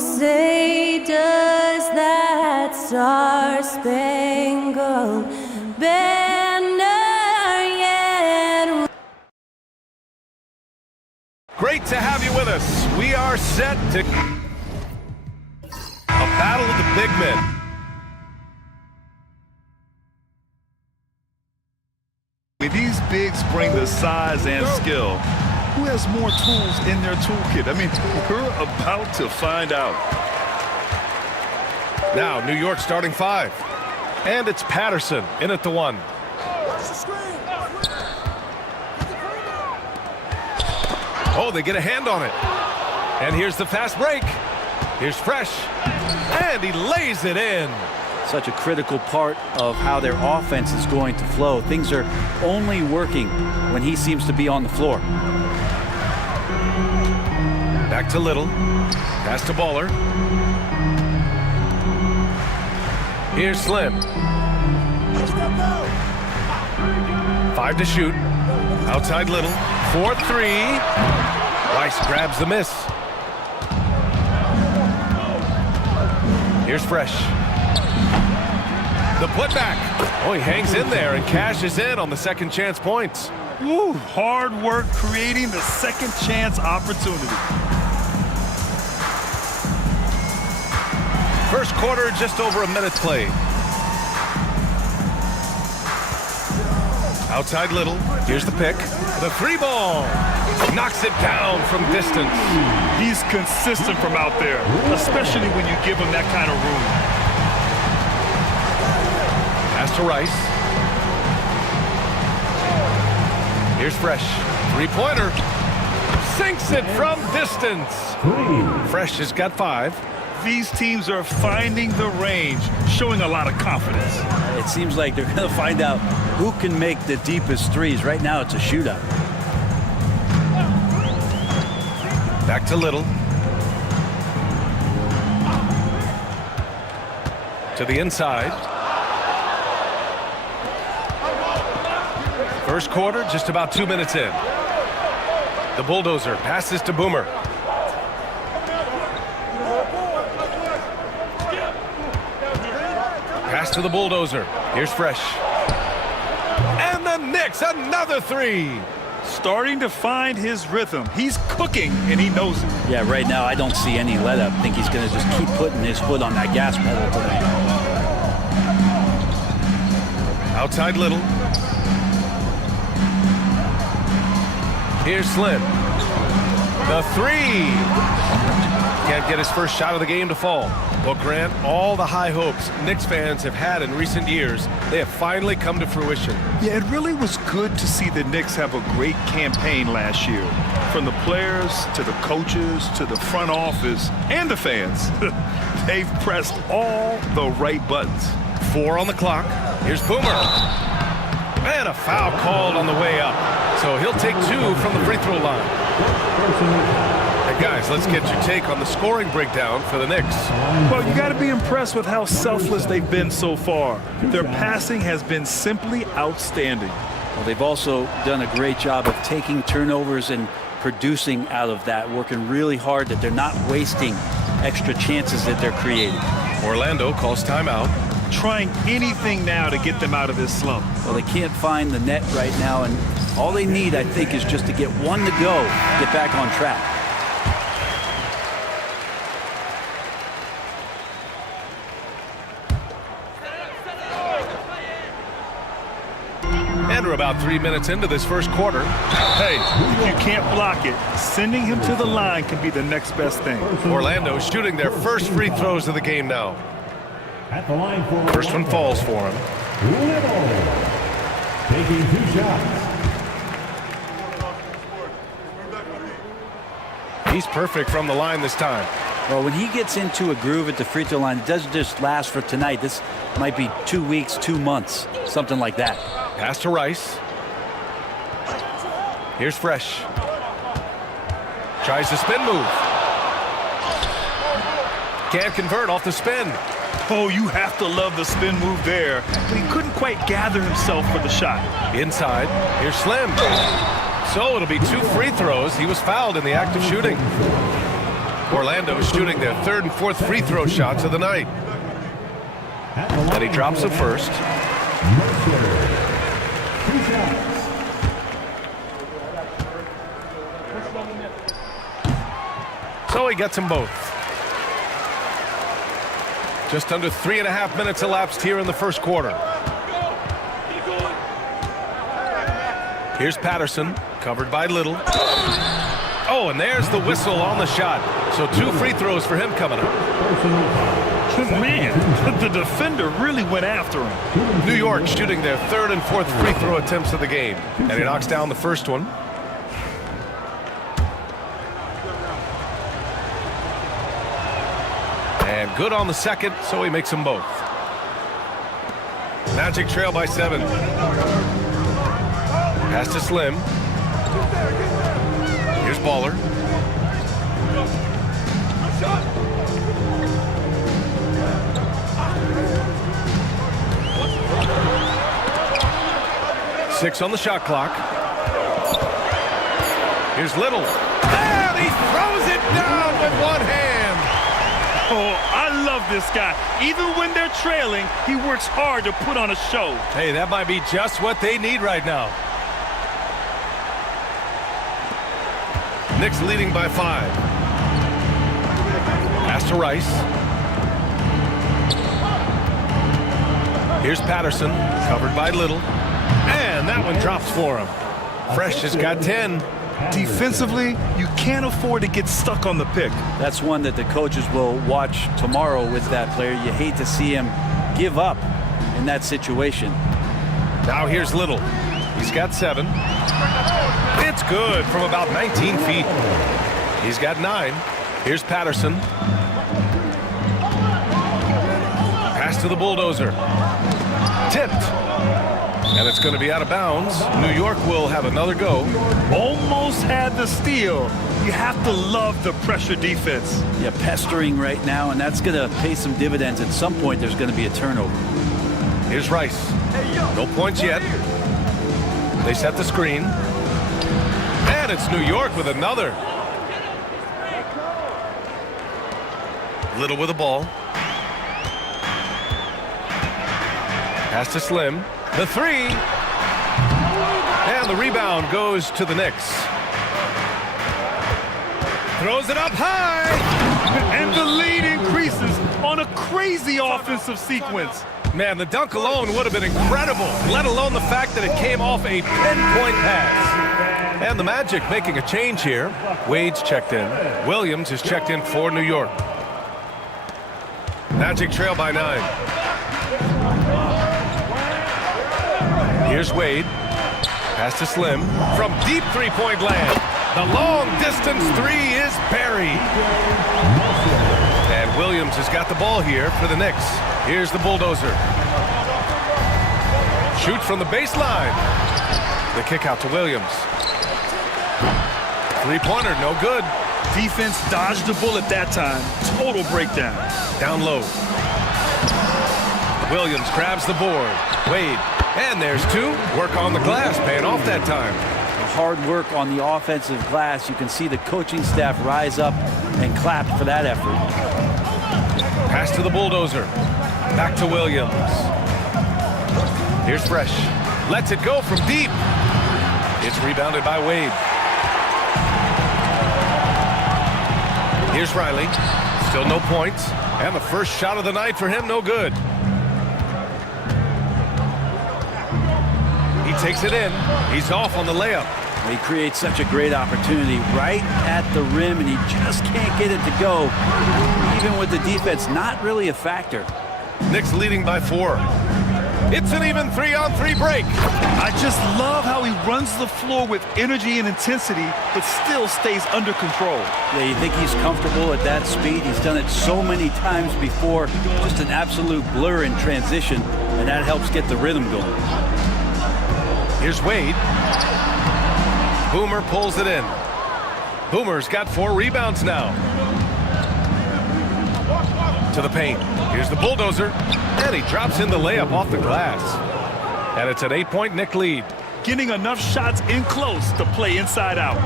say does that star-spangled banner yet? Great to have you with us. We are set to a battle of the big men. These bigs bring the size and skill. Who has more tools in their toolkit? I mean, we're about to find out. Now, New York starting 5. And it's Patterson in at the 1. Oh, they get a hand on it. And here's the fast break. Here's Fresh. And he lays it in. Such a critical part of how their offense is going to flow. Things are only working when he seems to be on the floor. Back to Little. Pass to Baller. Here's Slim. 5 to shoot. Outside Little. 4-3. Rice grabs the miss. Here's Fresh. The putback. Oh, he hangs in there and cashes in on the second chance points. Woo, hard work creating the second chance opportunity. First quarter, just over a minute played. Outside Little. Here's the pick. The 3-ball. Knocks it down from distance. He's consistent from out there, especially when you give him that kind of room. Pass to Rice. Here's Fresh. 3-pointer. Sinks it from distance. Fresh has got 5. These teams are finding the range, showing a lot of confidence. It seems like they're going to find out who can make the deepest threes. Right now, it's a shootout. Back to Little. To the inside. First quarter, just about 2 minutes in. The Bulldozer passes to Boomer. Pass to the Bulldozer. Here's Fresh. And the Knicks, another 3. Starting to find his rhythm. He's cooking, and he knows it. Yeah, right now, I don't see any let-up. I think he's going to just keep putting his foot on that gas pedal tonight. Outside Little. Here's Slim. The 3. Can't get his first shot of the game to fall. Well, Grant, all the high hopes Knicks fans have had in recent years, they have finally come to fruition. Yeah, it really was good to see the Knicks have a great campaign last year. From the players to the coaches to the front office and the fans. They've pressed all the right buttons. 4 on the clock. Here's Boomer. And a foul called on the way up. So he'll take 2 from the free throw line. Hey guys, let's get your take on the scoring breakdown for the Knicks. Well, you got to be impressed with how selfless they've been so far. Their passing has been simply outstanding. Well, they've also done a great job of taking turnovers and producing out of that, working really hard that they're not wasting extra chances that they're creating. Orlando calls timeout. Trying anything now to get them out of this slump. Well, they can't find the net right now, and all they need, I think, is just to get one to go, get back on track. And we're about 3 minutes into this first quarter. Hey, if you can't block it, sending him to the line can be the next best thing. Orlando shooting their first free throws of the game now. At the line for First one falls for him. Little. Taking 2 shots. He's perfect from the line this time. Well, when he gets into a groove at the free throw line, it doesn't just last for tonight. This might be 2 weeks, 2 months, something like that. Pass to Rice. Here's Fresh. Tries the spin move. Can't convert off the spin. Oh, you have to love the spin move there. But he couldn't quite gather himself for the shot. Inside. Here's Slim. So it'll be 2 free throws. He was fouled in the act of shooting. Orlando shooting their third and fourth free throw shots of the night. And he drops it first. So he gets them both. Just under 3.5 minutes elapsed here in the first quarter. Here's Patterson, covered by Little. Oh, and there's the whistle on the shot. So 2 free throws for him coming up. Man, the defender really went after him. New York shooting their third and fourth free throw attempts of the game. And he knocks down the first one. And good on the second, so he makes them both. Magic trail by 7. Pass to Slim. Here's Baller. Six on the shot clock. Here's Little. And he throws it down with one hand. Oh, I love this guy. Even when they're trailing, he works hard to put on a show. Hey, that might be just what they need right now. Knicks leading by 5. Pass to Rice. Here's Patterson, covered by Little. And that one drops for him. Fresh has got 10. Defensively, you can't afford to get stuck on the pick. That's one that the coaches will watch tomorrow with that player. You hate to see him give up in that situation. Now here's Little. He's got 7. It's good from about 19 feet. He's got 9. Here's Patterson. Pass to the bulldozer. Tipped. And it's going to be out of bounds. New York will have another go. Almost had the steal. You have to love the pressure defense. Yeah, pestering right now, and that's going to pay some dividends. At some point, there's going to be a turnover. Here's Rice. No points yet. They set the screen. And it's New York with another. Little with the ball. Pass to Slim. The 3. And the rebound goes to the Knicks. Throws it up high. And the lead increases on a crazy offensive sequence. Man, the dunk alone would have been incredible, let alone the fact that it came off a pinpoint pass. And the Magic making a change here. Wade's checked in. Williams is checked in for New York. Magic trail by 9. Here's Wade. Pass to Slim. From deep three-point land. The long-distance 3 is buried. And Williams has got the ball here for the Knicks. Here's the bulldozer. Shoots from the baseline. The kick out to Williams. Three-pointer, no good. Defense dodged the bullet that time. Total breakdown. Down low. Williams grabs the board. Wade. And there's 2. Work on the glass, paying off that time. Hard work on the offensive glass. You can see the coaching staff rise up and clap for that effort. Pass to the bulldozer. Back to Williams. Here's Fresh. Lets it go from deep. It's rebounded by Wade. Here's Riley. Still no points. And the first shot of the night for him, no good. He takes it in. He's off on the layup. He creates such a great opportunity right at the rim, and he just can't get it to go. Even with the defense, not really a factor. Knicks leading by 4. It's an even 3-on-3 break. I just love how he runs the floor with energy and intensity, but still stays under control. Yeah, you think he's comfortable at that speed. He's done it so many times before. Just an absolute blur in transition, and that helps get the rhythm going. Here's Wade. Boomer pulls it in. Boomer's got 4 rebounds now. To the paint. Here's the bulldozer. And he drops in the layup off the glass. And it's an 8-point Knick lead. Getting enough shots in close to play inside out.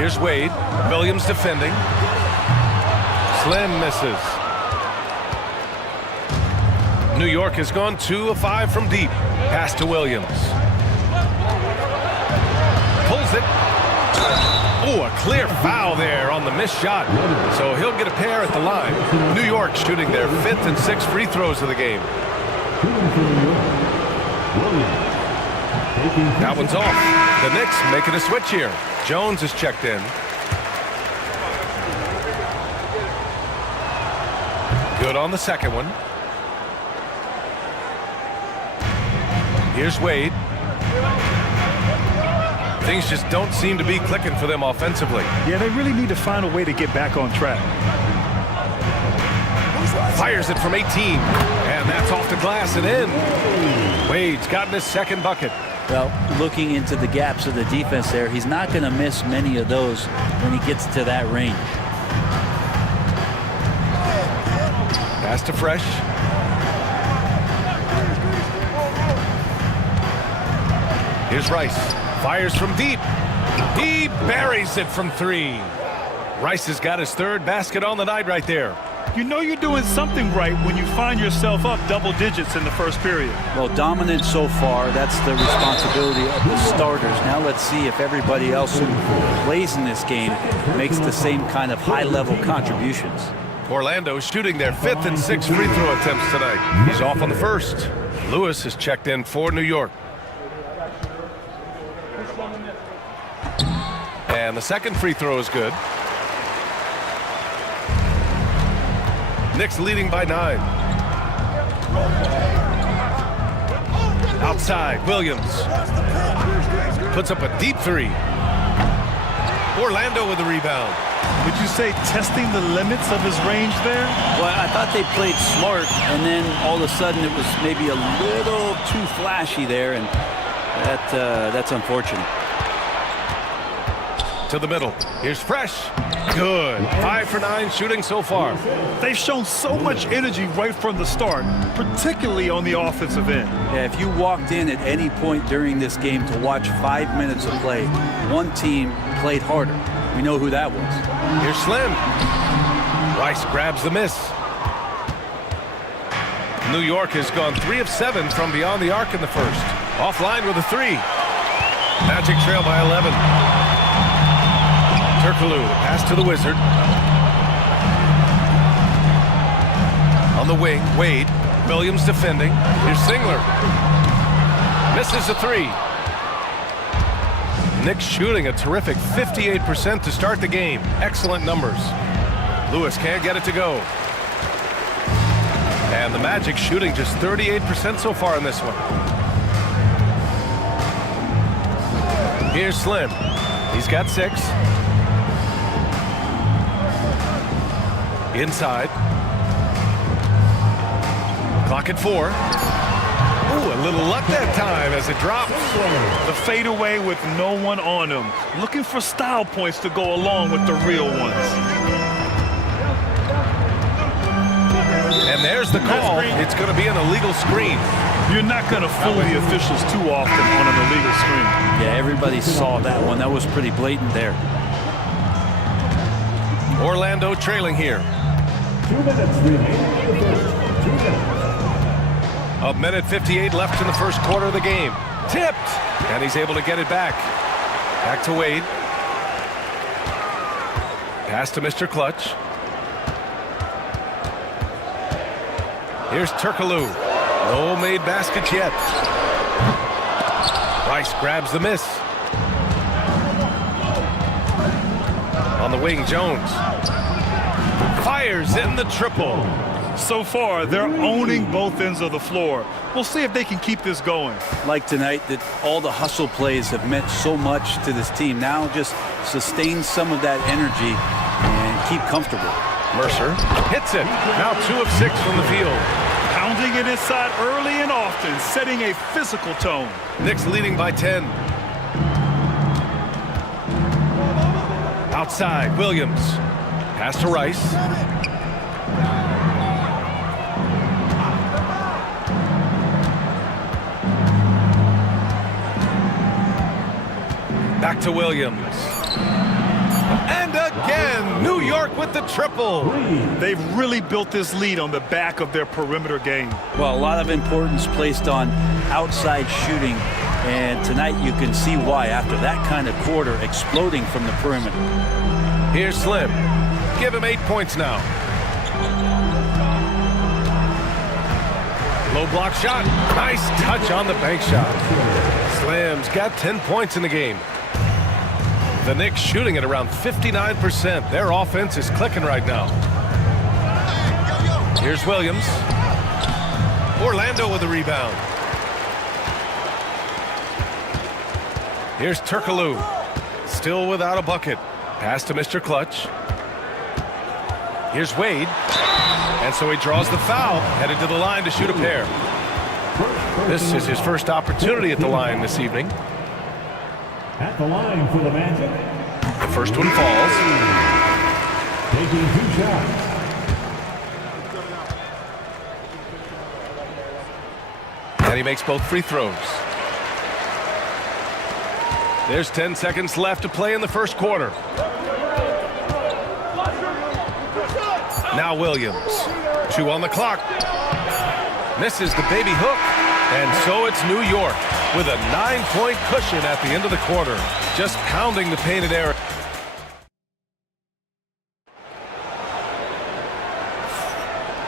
Here's Wade. Williams defending. Slim misses. New York has gone 2 of 5 from deep. Pass to Williams. Pulls it. Oh, a clear foul there on the missed shot. So he'll get a pair at the line. New York shooting their 5th and 6th free throws of the game. That one's off. The Knicks making a switch here. Jones is checked in. Good on the second one. Here's Wade. Things just don't seem to be clicking for them offensively. Yeah, they really need to find a way to get back on track. Fires it from 18. And that's off the glass and in. Wade's gotten his second bucket. Well, looking into the gaps of the defense there, he's not going to miss many of those when he gets to that range. Pass to Fresh. Here's Rice. Fires from deep. He buries it from 3. Rice has got his 3rd basket on the night right there. You know you're doing something right when you find yourself up double digits in the first period. Well, dominant so far. That's the responsibility of the starters. Now let's see if everybody else who plays in this game makes the same kind of high-level contributions. Orlando shooting their 5th and 6th free throw attempts tonight. He's off on the first. Lewis is checked in for New York. And the second free throw is good. Knicks leading by 9. Outside, Williams. Puts up a deep 3. Orlando with the rebound. Would you say testing the limits of his range there? Well, I thought they played smart, and then all of a sudden it was maybe a little too flashy there, and that's unfortunate. To the middle. Here's Fresh. Good. 5 for 9 shooting so far. They've shown so much energy right from the start, particularly on the offensive end. Yeah, if you walked in at any point during this game to watch 5 minutes of play, one team played harder. We know who that was. Here's Slim. Rice grabs the miss. New York has gone 3 of 7 from beyond the arc in the first. Offline with a 3. Magic trail by 11. Turkoglu, pass to the Wizard. On the wing, Wade. Williams defending. Here's Singler. Misses a 3. Knicks shooting a terrific 58% to start the game. Excellent numbers. Lewis can't get it to go. And the Magic shooting just 38% so far in this one. Here's Slim. He's got 6. Inside. Clock at 4. Ooh, a little luck that time as it drops. The fadeaway with no one on him. Looking for style points to go along with the real ones. And there's the call. It's going to be an illegal screen. You're not going to fool the officials too often on an illegal screen. Yeah, everybody saw that one. That was pretty blatant there. Orlando trailing here. 2 minutes remaining in the first. 2 minutes. A minute 58 left in the first quarter of the game. Tipped. And he's able to get it back. Back to Wade. Pass to Mr. Clutch. Here's Turkoglu. No made baskets yet. Rice grabs the miss. On the wing, Jones. Fires in the triple. So far, they're owning both ends of the floor. We'll see if they can keep this going. Like tonight, that all the hustle plays have meant so much to this team. Now just sustain some of that energy and keep comfortable. Mercer hits it. Now 2 of 6 from the field. Pounding it inside early and often, setting a physical tone. Knicks leading by 10. Outside, Williams. Pass to Rice. Back to Williams. York with the triple. They've really built this lead on the back of their perimeter game. Well, a lot of importance placed on outside shooting, and tonight you can see why after that kind of quarter exploding from the perimeter. Here's Slim. Give him 8 points now. Low block shot. Nice touch on the bank shot. Slim's got 10 points in the game. The Knicks shooting at around 59%. Their offense is clicking right now. Here's Williams. Orlando with a rebound. Here's Turkoglu. Still without a bucket. Pass to Mr. Clutch. Here's Wade. And so he draws the foul, headed to the line to shoot a pair. This is his first opportunity at the line this evening. At the line for the Magic. The first one falls. Taking 2 shots. And he makes both free throws. There's 10 seconds left to play in the first quarter. Now Williams. 2 on the clock. Misses the baby hook. And so it's New York with a 9-point cushion at the end of the quarter. Just pounding the painted area.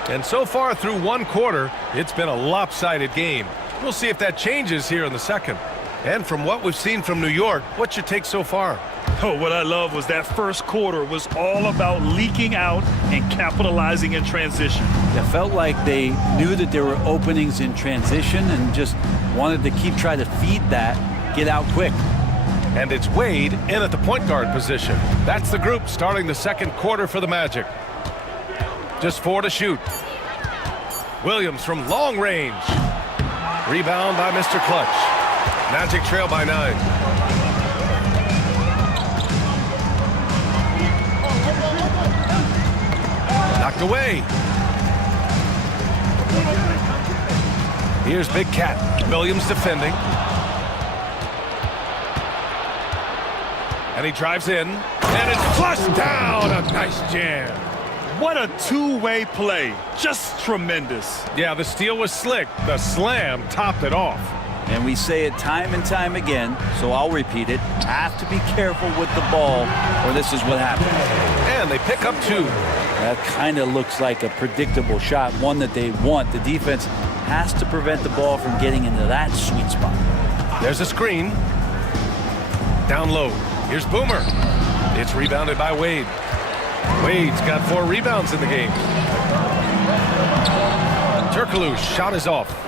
And so far through one quarter, it's been a lopsided game. We'll see if that changes here in the second. And from what we've seen from New York, what's your take so far? Oh, what I love was that first quarter was all about leaking out and capitalizing in transition. It felt like they knew that there were openings in transition and just wanted to keep trying to feed that, get out quick. And it's Wade in at the point guard position. That's the group starting the second quarter for the Magic. Just 4 to shoot. Williams from long range. Rebound by Mr. Clutch. Magic trail by 9. Knocked away. Here's Big Cat. Williams defending. And he drives in. And it's flushed down. A nice jam. What a two-way play. Just tremendous. Yeah, the steal was slick. The slam topped it off. And we say it time and time again, so I'll repeat it. Have to be careful with the ball, or this is what happens. And they pick up 2. That kind of looks like a predictable shot, one that they want. The defense has to prevent the ball from getting into that sweet spot. There's a screen. Down low. Here's Boomer. It's rebounded by Wade. Wade's got 4 rebounds in the game. Turkoglu's shot is off.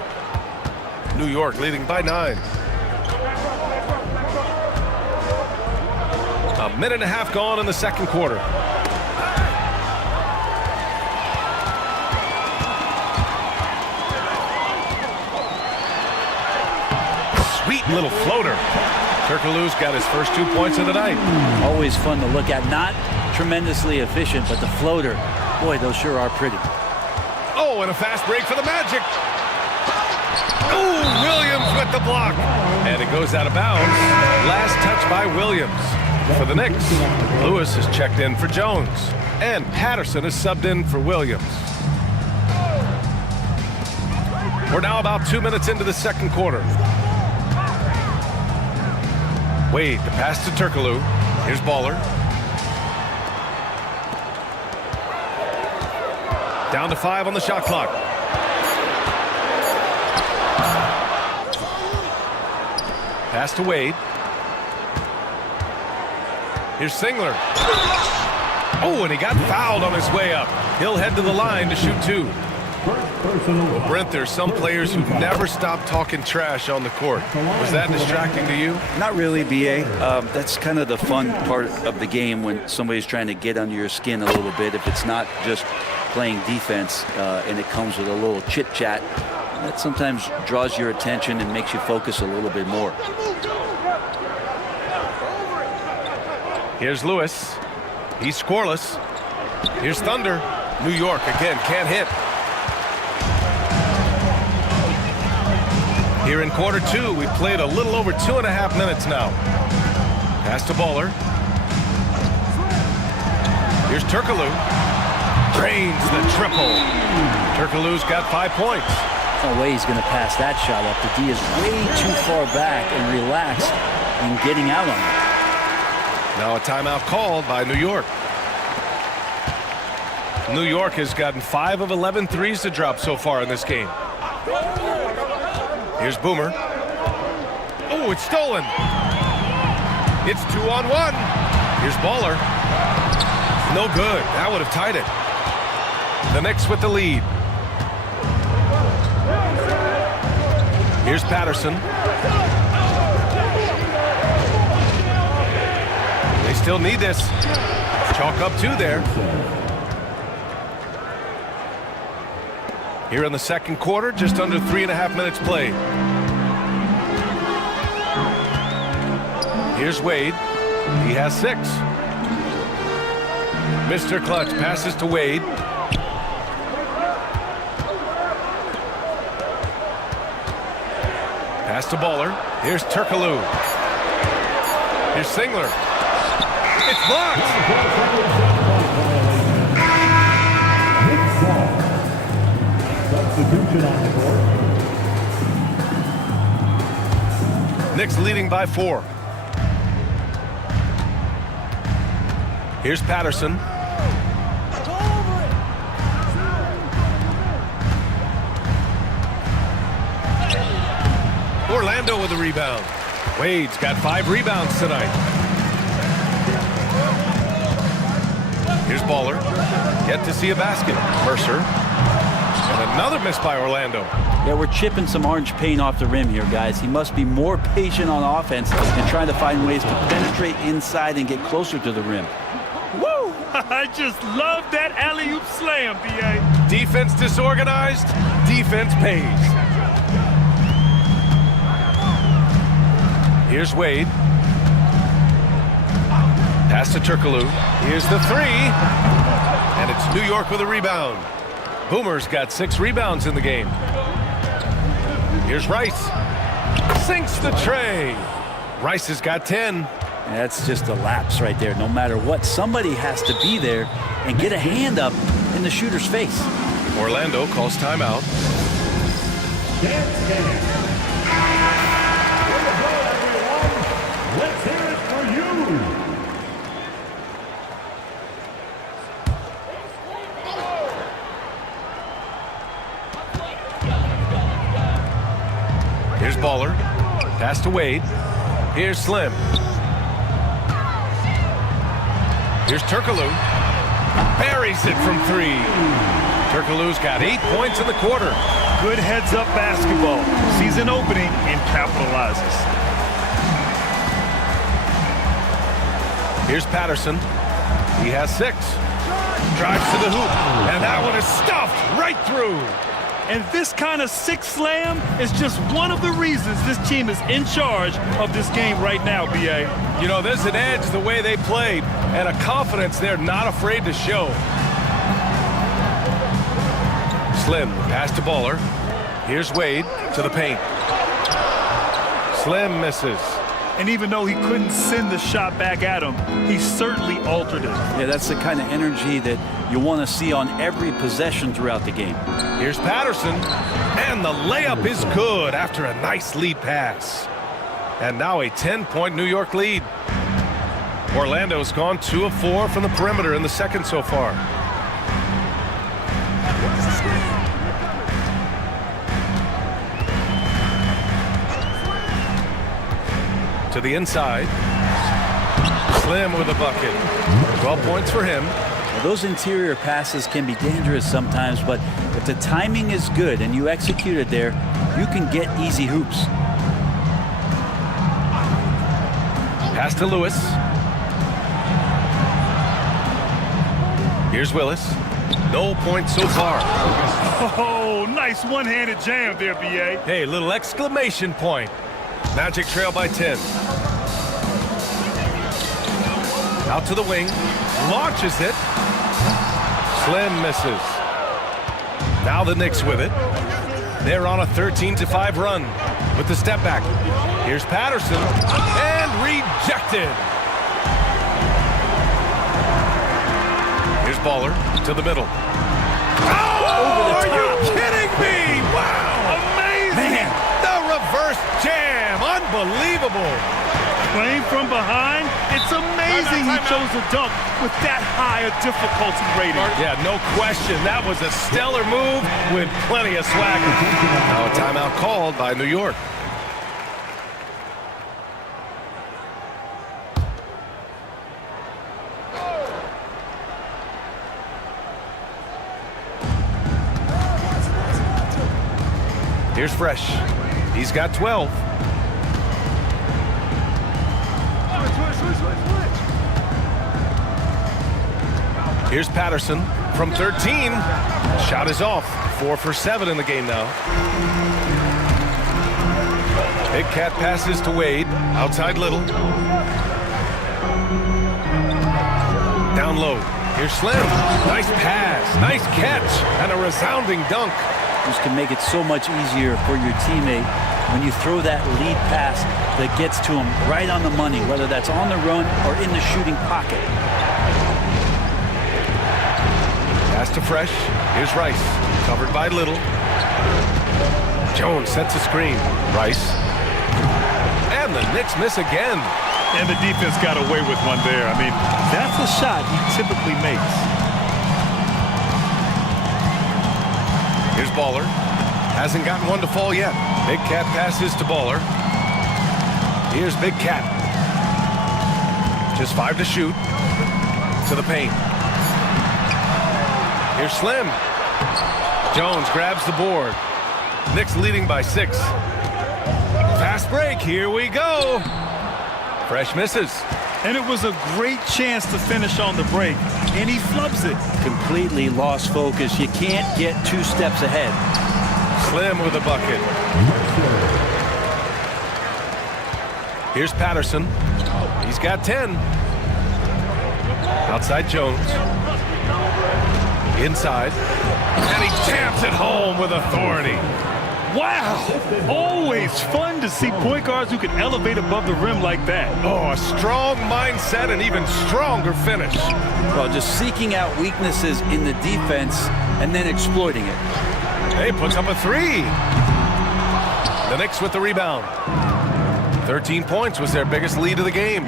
New York leading by 9. A minute and a half gone in the second quarter. Sweet little floater. Turkoglu's got his first 2 points of the night. Always fun to look at. Not tremendously efficient, but the floater, boy, those sure are pretty. Oh, and a fast break for the Magic. Oh, Williams with the block. And it goes out of bounds. Last touch by Williams. For the Knicks, Lewis has checked in for Jones. And Patterson is subbed in for Williams. We're now about 2 minutes into the second quarter. Wade, the pass to Turkoglu. Here's Baller. Down to 5 on the shot clock. Pass to Wade. Here's Singler. Oh, and he got fouled on his way up. He'll head to the line to shoot 2. Well, Brent, there's some players who never stop talking trash on the court. Was that distracting to you? Not really, B.A. That's kind of the fun part of the game when somebody's trying to get under your skin a little bit. If it's not just playing defense and it comes with a little chit-chat, that sometimes draws your attention and makes you focus a little bit more. Here's Lewis. He's scoreless. Here's Thunder. New York again can't hit. Here in quarter 2, we've played a little over 2.5 minutes now. Pass to Baller. Here's Turkoglu. Drains the triple. Turkoglu's got 5 points. No way he's going to pass that shot up. The D is way too far back and relaxed in getting out on it. Now a timeout called by New York. New York has gotten 5 of 11 threes to drop so far in this game. Here's Boomer. Oh, it's stolen. It's 2-on-1. Here's Baller. No good. That would have tied it. The Knicks with the lead. Here's Patterson. They still need this. Chalk up 2 there. Here in the second quarter, just under 3.5 minutes played. Here's Wade. He has 6. Mr. Clutch passes to Wade. Pass to Baller. Here's Turkoglu. Here's Singler. It's blocked. Substitution on the court. Knicks leading by 4. Here's Patterson. Orlando with a rebound. Wade's got 5 rebounds tonight. Here's Baller. Yet to see a basket. Mercer. And another miss by Orlando. Yeah, we're chipping some orange paint off the rim here, guys. He must be more patient on offense and trying to find ways to penetrate inside and get closer to the rim. Woo! I just love that alley-oop slam, B.A. Defense disorganized. Defense pays. Here's Wade. Pass to Turkoglu. Here's the 3. And it's New York with a rebound. Boomer's got 6 rebounds in the game. Here's Rice. Sinks the tray. Rice has got 10. That's just a lapse right there. No matter what, somebody has to be there and get a hand up in the shooter's face. Orlando calls timeout. Dance game. Let's hear it for you. Here's Baller. Pass to Wade. Here's Slim. Here's Turkoglu. Buries it from 3. Turkoglu's got 8 points in the quarter. Good heads-up basketball. Sees an opening and capitalizes. Here's Patterson. He has 6. Drives to the hoop. And that one is stuffed right through. And this kind of 6 slam is just one of the reasons this team is in charge of this game right now, B.A. You know, there's an edge the way they played and a confidence they're not afraid to show. Slim, pass to Baller. Here's Wade to the paint. Slim misses. And even though he couldn't send the shot back at him, he certainly altered it. Yeah, that's the kind of energy that you want to see on every possession throughout the game. Here's Patterson. And the layup is good after a nice lead pass. And now a 10-point New York lead. Orlando's gone 2 of 4 from the perimeter in the second so far. To the inside. Slim with a bucket. 12 points for him. Now, those interior passes can be dangerous sometimes, but if the timing is good and you execute it there, you can get easy hoops. Pass to Lewis. Here's Willis. No points so far. Oh, nice one-handed jam there, B.A. Hey, little exclamation point. Magic trail by 10. Out to the wing. Launches it. Slim misses. Now the Knicks with it. They're on a 13-5 run with the step back. Here's Patterson. And rejected. Baller to the middle. Oh, are you kidding me? Wow, amazing. Man. The reverse jam, unbelievable. Playing from behind, it's amazing he chose a dunk with that high a difficulty rating. Yeah, no question. That was a stellar move with plenty of swagger. Now a timeout called by New York. Here's Fresh. He's got 12. Here's Patterson from 13. Shot is off. 4 for 7 in the game now. Big Cat passes to Wade. Outside Little. Down low. Here's Slim. Nice pass. Nice catch. And a resounding dunk. This can make it so much easier for your teammate when you throw that lead pass that gets to him right on the money, whether that's on the run or in the shooting pocket. Pass to Fresh. Here's Rice. Covered by Little. Jones sets a screen. Rice. And the Knicks miss again. And the defense got away with one there. I mean, that's a shot he typically makes. Here's Baller. Hasn't gotten one to fall yet. Big Cat passes to Baller. Here's Big Cat. Just 5 to shoot. To the paint. Here's Slim. Jones grabs the board. Knicks leading by 6. Fast break. Here we go. Fresh misses. And it was a great chance to finish on the break. And he flubs it. Completely lost focus. You can't get 2 steps ahead. Slim with a bucket. Here's Patterson. He's got 10. Outside Jones. Inside. And he jams it home with authority. Wow! Always fun to see point guards who can elevate above the rim like that. Oh, a strong mindset and even stronger finish. Well, just seeking out weaknesses in the defense and then exploiting it. He puts up a 3. The Knicks with the rebound. 13 points was their biggest lead of the game.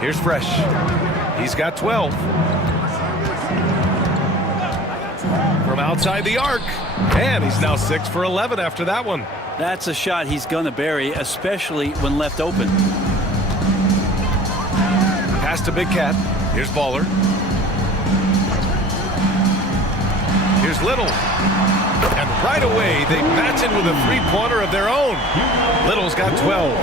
Here's Fresh. He's got 12. From outside the arc. And he's now 6 for 11 after that one. That's a shot he's going to bury, especially when left open. Pass to Big Cat. Here's Baller. Here's Little. And right away, they match it with a three-pointer of their own. Little's got 12.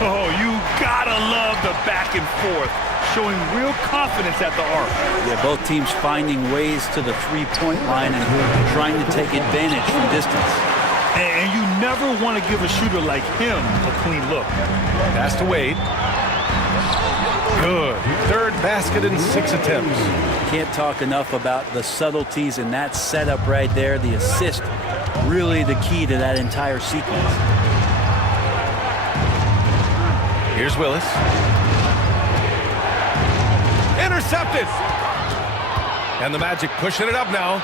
Oh, you gotta love the back and forth, showing real confidence at the arc. Yeah, both teams finding ways to the three-point line and trying to take advantage from distance. And you never want to give a shooter like him a clean look. Pass to Wade. Good. 3rd basket in 6 attempts. Can't talk enough about the subtleties in that setup right there. The assist, really the key to that entire sequence. Here's Willis. Intercepted. And the Magic pushing it up now.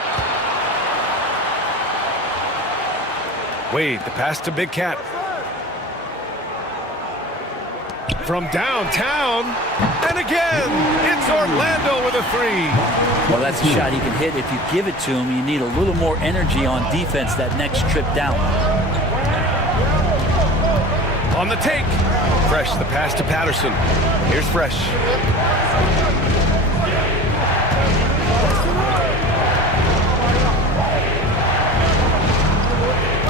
Wade, the pass to Big Cat. From downtown, and again, it's Orlando with a 3. Well, that's a shot he can hit. If you give it to him, you need a little more energy on defense that next trip down. On the take. Fresh, the pass to Patterson. Here's Fresh.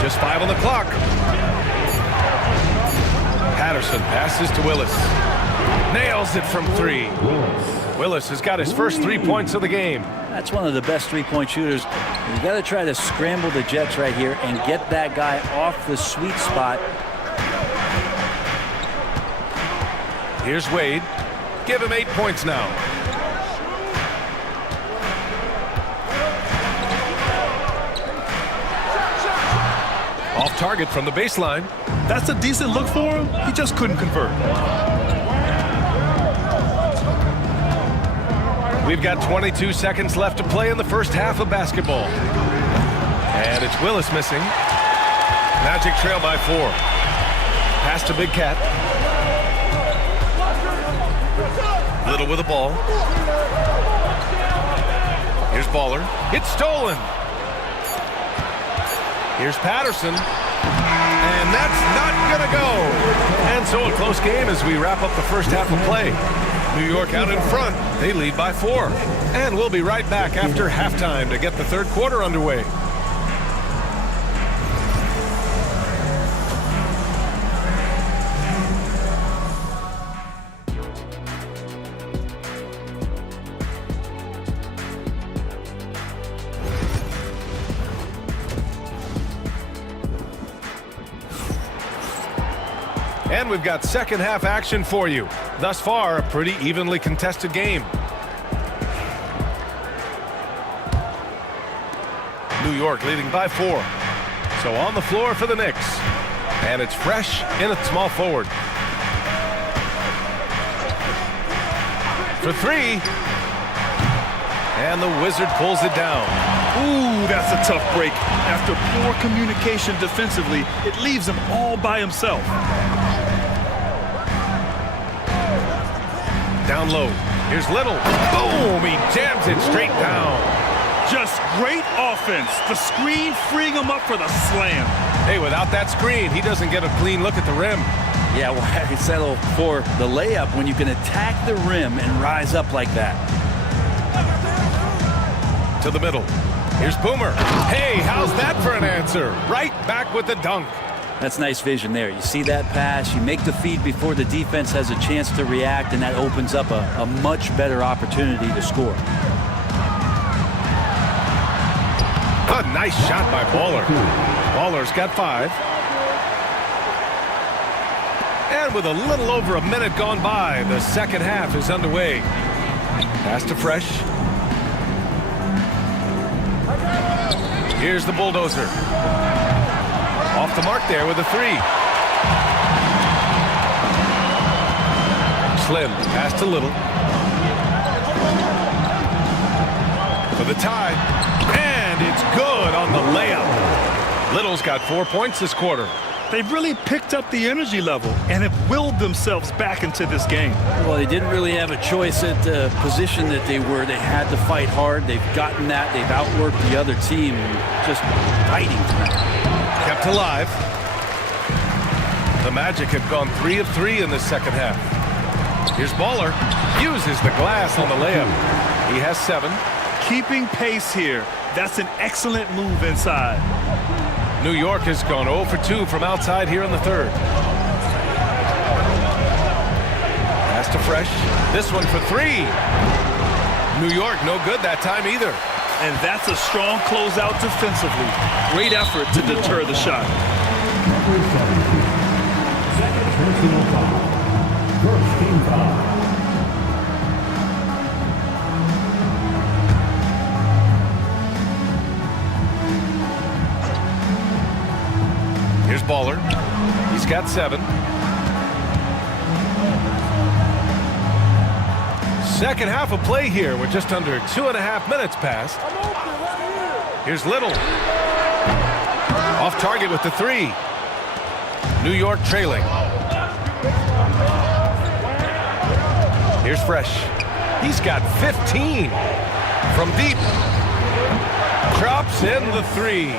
Just 5 on the clock. Patterson passes to Willis. Nails it from 3. Willis has got his first 3 points of the game. That's one of the best three-point shooters. You got to try to scramble the Jets right here and get that guy off the sweet spot. Here's Wade. Give him 8 points now. Off target from the baseline. That's a decent look for him. He just couldn't convert. We've got 22 seconds left to play in the first half of basketball. And it's Willis missing. Magic trail by 4. Pass to Big Cat. Little with the ball. Here's Baller. It's stolen. Here's Patterson. And that's not going to go. And so a close game as we wrap up the first half of play. New York out in front. They lead by 4. And we'll be right back after halftime to get the third quarter underway. And we've got second half action for you. Thus far, a pretty evenly contested game. New York leading by 4. So on the floor for the Knicks. And it's Fresh in at small forward. For 3. And the Wizard pulls it down. Ooh, that's a tough break. After poor communication defensively, it leaves him all by himself. Down low. Here's Little. Boom! He jams it straight down. Just great offense. The screen freeing him up for the slam. Hey, without that screen, he doesn't get a clean look at the rim. Yeah, why settle for the layup when you can attack the rim and rise up like that? To the middle. Here's Boomer. Hey, how's that for an answer? Right back with the dunk. That's nice vision there. You see that pass, you make the feed before the defense has a chance to react, and that opens up a much better opportunity to score. A nice shot by Baller. Baller's got 5. And with a little over a minute gone by, the second half is underway. Pass to Fresh. Here's the bulldozer. Off the mark there with a 3. Slim, pass to Little. For the tie. And it's good on the layup. Little's got 4 points this quarter. They've really picked up the energy level and have willed themselves back into this game. Well, they didn't really have a choice at the position that they were. They had to fight hard. They've gotten that. They've outworked the other team, just fighting tonight. Kept alive. The Magic have gone 3 of 3 in this second half. Here's Baller. Uses the glass on the layup. He has 7. Keeping pace here. That's an excellent move inside. New York has gone 0 for 2 from outside here in the third. Pass to Fresh. This one for 3. New York no good that time either. And that's a strong closeout defensively. Great effort to deter the shot. Second personal foul. First team foul. Here's Baller. He's got 7. Second half of play here with just under 2.5 minutes passed. Here's Little. Off target with the 3. New York trailing. Here's Fresh. He's got 15. From deep. Drops in the 3.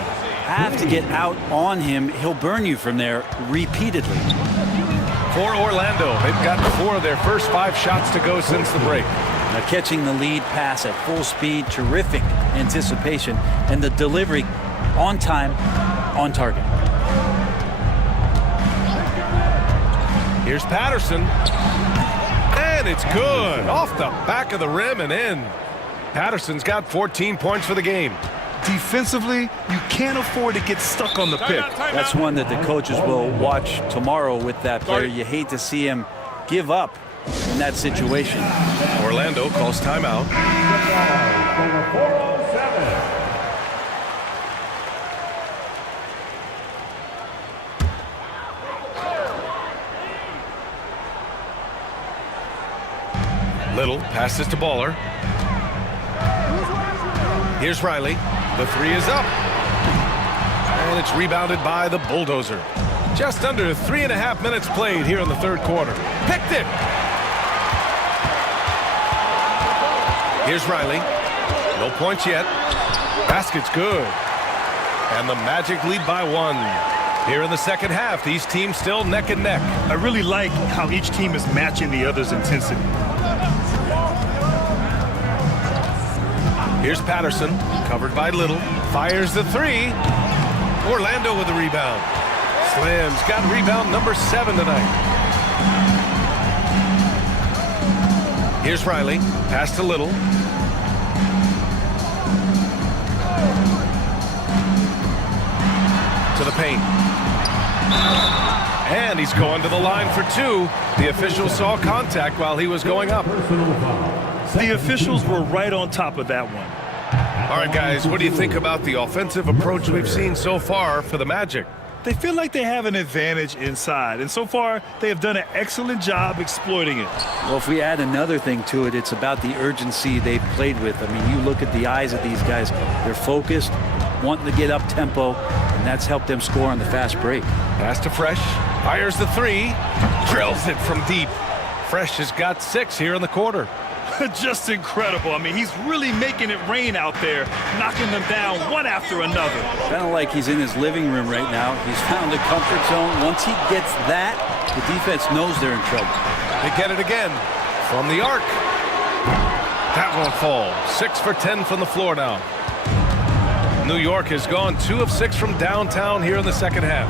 Have to get out on him. He'll burn you from there repeatedly. For Orlando, they've gotten 4 of their first 5 shots to go since the break. Now catching the lead pass at full speed, terrific anticipation, and the delivery on time, on target. Here's Patterson. And it's good. Off the back of the rim and in. Patterson's got 14 points for the game. Defensively, you can't afford to get stuck on the pick. That's one that the coaches will watch tomorrow with that player. You hate to see him give up in that situation. Orlando calls timeout. Little passes to Baller. Here's Riley. The three is up. And it's rebounded by the Bulldozer. Just under 3.5 minutes played here in the third quarter. Picked it. Here's Riley. No points yet. Basket's good. And the Magic lead by 1. Here in the second half, these teams still neck and neck. I really like how each team is matching the other's intensity. Here's Patterson, covered by Little. Fires the three. Orlando with the rebound. Slim's got rebound number 7 tonight. Here's Riley. Pass to Little. To the paint. And he's going to the line for 2. The official saw contact while he was going up. The officials were right on top of that one. All right, guys, what do you think about the offensive approach we've seen so far for the Magic? They feel like they have an advantage inside, and so far they have done an excellent job exploiting it. Well, if we add another thing to it, it's about the urgency they've played with. I mean, you look at the eyes of these guys. They're focused, wanting to get up tempo, and that's helped them score on the fast break. Pass to Fresh. Fires the three. Drills it from deep. Fresh has got 6 here in the quarter. Just incredible. I mean, he's really making it rain out there, knocking them down one after another. Kind of like he's in his living room right now. He's found a comfort zone. Once he gets that, the defense knows they're in trouble. They get it again from the arc. That won't fall. 6 for 10 from the floor now. New York has gone 2 of 6 from downtown here in the second half.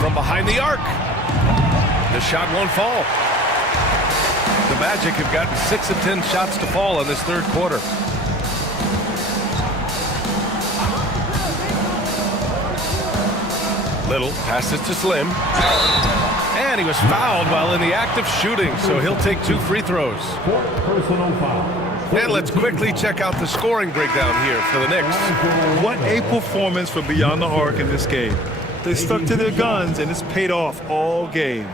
From behind the arc. The shot won't fall. The Magic have gotten 6 of 10 shots to fall in this third quarter. Little passes to Slim. And he was fouled while in the act of shooting, so he'll take 2 free throws. Personal foul. And let's quickly check out the scoring breakdown here for the Knicks. What a performance from beyond the arc in this game. They stuck to their guns, and it's paid off all game.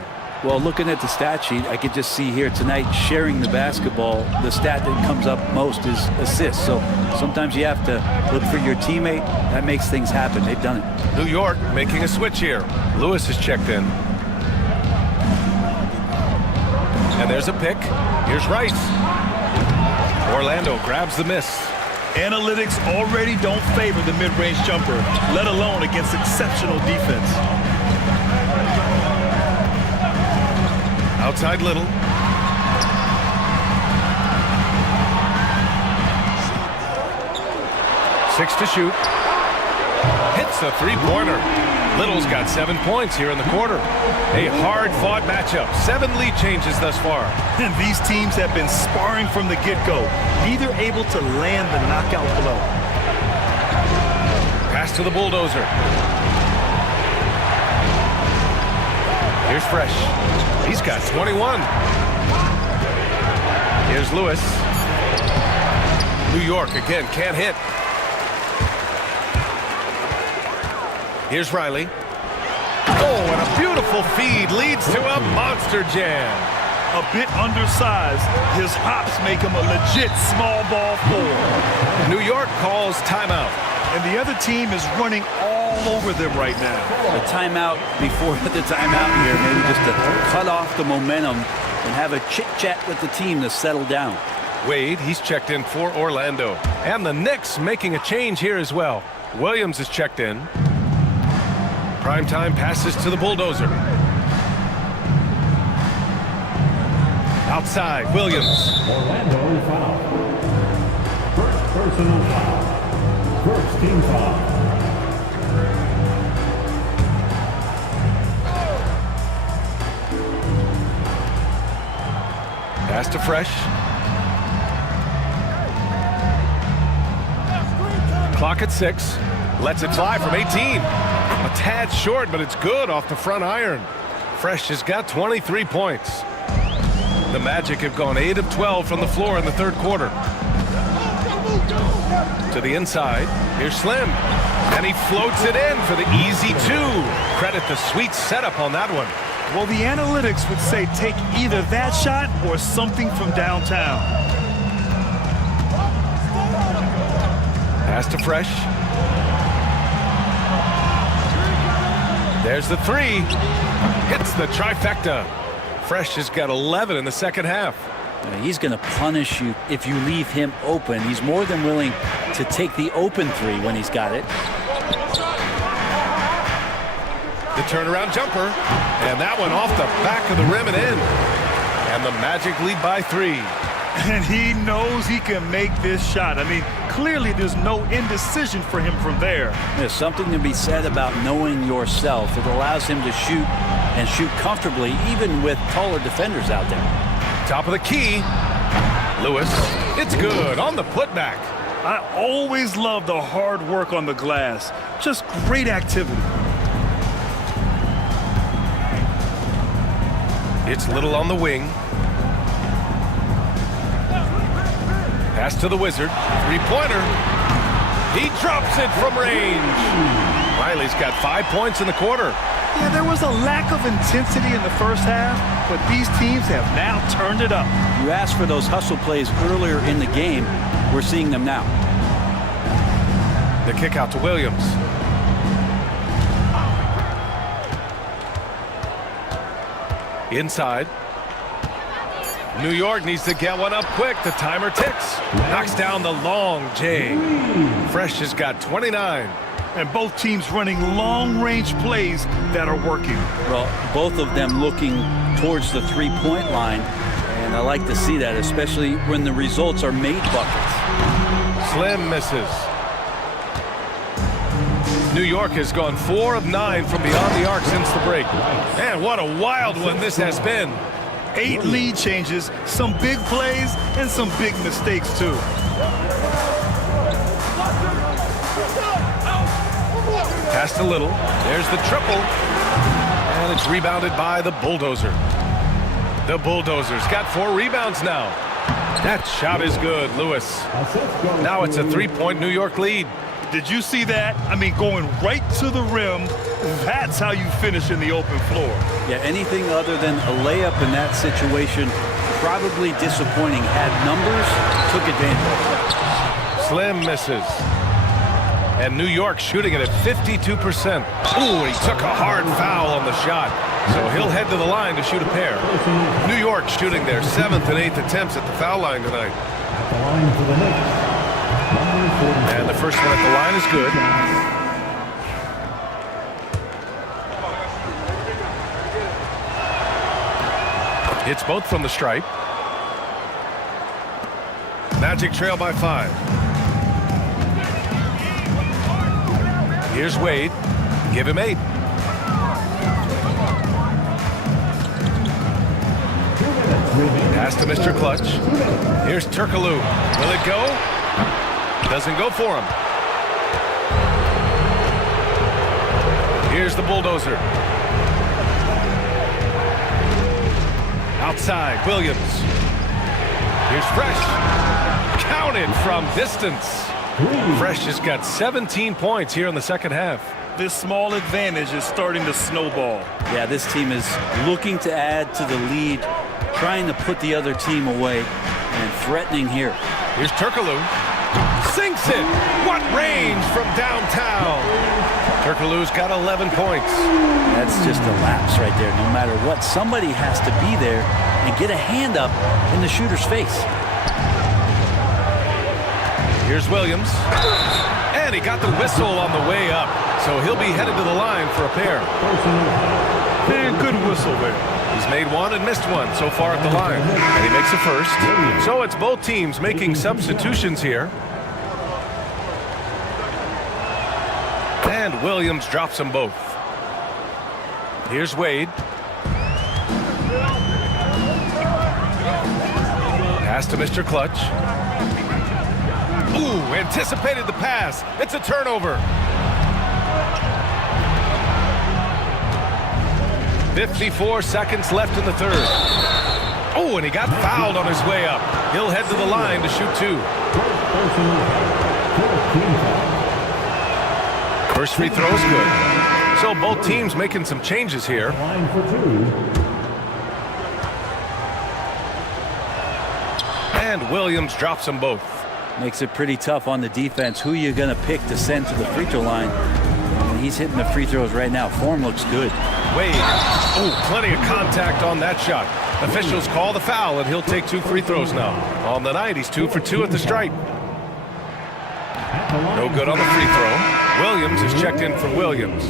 Well, looking at the stat sheet, I could just see here tonight sharing the basketball. The stat that comes up most is assists. So sometimes you have to look for your teammate. That makes things happen. They've done it. New York making a switch here. Lewis is checked in. And there's a pick. Here's Rice. Orlando grabs the miss. Analytics already don't favor the mid-range jumper, let alone against exceptional defense. Outside Little. Six to shoot. Hits the three-pointer. Little's got 7 points here in the quarter. A hard-fought matchup. 7 lead changes thus far. And these teams have been sparring from the get-go, neither able to land the knockout blow. Pass to the Bulldozer. Here's Fresh. He's got 21. Here's Lewis. New York again can't hit. Here's Riley. Oh, and a beautiful feed leads to a monster jam. A bit undersized, his hops make him a legit small ball forward. New York calls timeout. And the other team is running all over them right now. A timeout before the timeout here, maybe just to cut off the momentum and have a chit-chat with the team to settle down. Wade, he's checked in for Orlando. And the Knicks making a change here as well. Williams is checked in. Primetime passes to the Bulldozer. Outside, Williams. Orlando foul. First personal foul. First team foul. Pass to Fresh. Clock at 6. Lets it fly from 18. A tad short, but it's good off the front iron. Fresh has got 23 points. The Magic have gone 8 of 12 from the floor in the third quarter. To the inside. Here's Slim. And he floats it in for the easy 2. Credit the sweet setup on that one. Well, the analytics would say take either that shot or something from downtown. Pass to Fresh. There's the three. Hits the trifecta. Fresh has got 11 in the second half. He's going to punish you if you leave him open. He's more than willing to take the open three when he's got it. The turnaround jumper, and that one off the back of the rim and in. And the Magic lead by 3. And he knows he can make this shot. I mean, clearly there's no indecision for him from there. There's something to be said about knowing yourself. It allows him to shoot and shoot comfortably, even with taller defenders out there. Top of the key. Lewis, it's good on the putback. I always love the hard work on the glass. Just great activity. It's Little on the wing. Pass to the Wizard. Three-pointer. He drops it from range. Riley's got 5 points in the quarter. Yeah, there was a lack of intensity in the first half, but these teams have now turned it up. You asked for those hustle plays earlier in the game. We're seeing them now. The kick out to Williams. Inside. New York needs to get one up quick. The timer ticks. Knocks down the long J. Fresh has got 29. And both teams running long-range plays that are working. Well, both of them looking towards the three-point line. And I like to see that, especially when the results are made buckets. Slim misses. New York has gone 4 of 9 from beyond the arc since the break. Man, what a wild one this has been. 8 lead changes, some big plays, and some big mistakes, too. Pass to Little. There's the triple. And it's rebounded by the Bulldozer. The Bulldozers got 4 rebounds now. That shot is good, Lewis. Now it's a 3-point New York lead. Did you see that? I mean, going right to the rim. That's how you finish in the open floor. Yeah, anything other than a layup in that situation, probably disappointing. Had numbers, took advantage. Slim misses. And New York shooting it at 52%. Ooh, he took a hard foul on the shot. So he'll head to the line to shoot a pair. New York shooting their 7th and 8th attempts at the foul line tonight. At the line for the Knicks. And the first one at the line is good. Hits both from the stripe. Magic trail by 5. Here's Wade. Give him 8. Pass to Mr. Clutch. Here's Turkoglu. Will it go? Doesn't go for him. Here's the Bulldozer. Outside, Williams. Here's Fresh. Counted from distance. Fresh has got 17 points here in the second half. This small advantage is starting to snowball. Yeah, this team is looking to add to the lead, trying to put the other team away, and threatening here. Here's Turkoglu. Sinks it. What range from downtown. Turkoglu's got 11 points. That's just a lapse right there. No matter what, somebody has to be there and get a hand up in the shooter's face. Here's Williams. And he got the whistle on the way up. So he'll be headed to the line for a pair. Man, good whistle there. He's made one and missed one so far at the line. And he makes a first. So it's both teams making substitutions here. And Williams drops them both. Here's Wade. Pass to Mr. Clutch. Ooh, anticipated the pass. It's a turnover. 54 seconds left in the third. Oh, and he got fouled on his way up. He'll head to the line to shoot 2. First free throw is good. So both teams making some changes here. Line for two. And Williams drops them both. Makes it pretty tough on the defense. Who you going to pick to send to the free throw line? And he's hitting the free throws right now. Form looks good. Wade. Oh, plenty of contact on that shot. Officials call the foul, and he'll take 2 free throws now. On the night, he's 2 for 2 at the stripe. No good on the free throw. Williams is checked in for Williams.